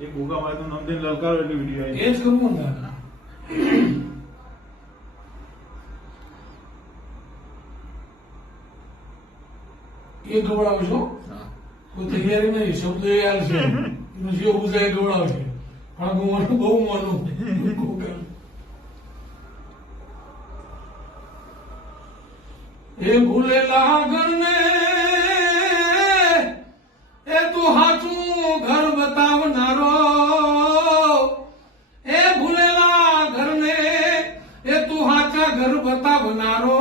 એ ગોગા માતા નામ દઈને લલકારો એટલે વિડીયો આવી. એ જ કરવું ને દાદા. એ ગવડાવશો કોઈ તૈયારી નહીં, શબ્દ એ આવશે એનું જે ઉજાય ગવડાવશે. પણ હું બહુ માનું એ ભૂલેલા ઘરને એ તું હાચું ઘર બતાવનારો, એ ભૂલેલા ઘરને એ તું હાચા ઘર બતાવનારો,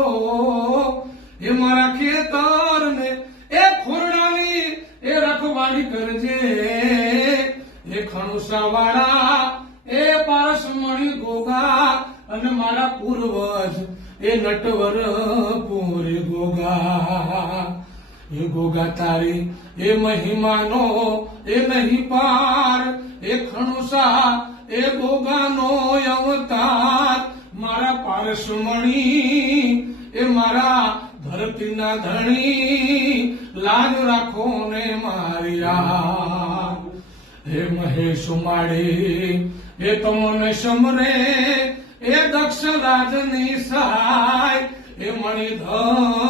એ મારા ખેતરને એ ખોરડાની એ રખવાળી કરજે, એ ખણુસાવાળા એ પારસમણી ગોગા અને મારા પૂર્વજ એ નટવર પૂરી ગોગા. એ ગોગા તારી એ મહિમાનો એ નહીં પાર, એ ખણુસા એ ગોગાનો અવતાર, મારા પારસમણી એ મારા ધરતીના ધણી, લાજ રાખો ને મારિયા. હે મહેશ માળી એ તમને સમરે એ દક્ષ રાજની સહાય, એ મણિધર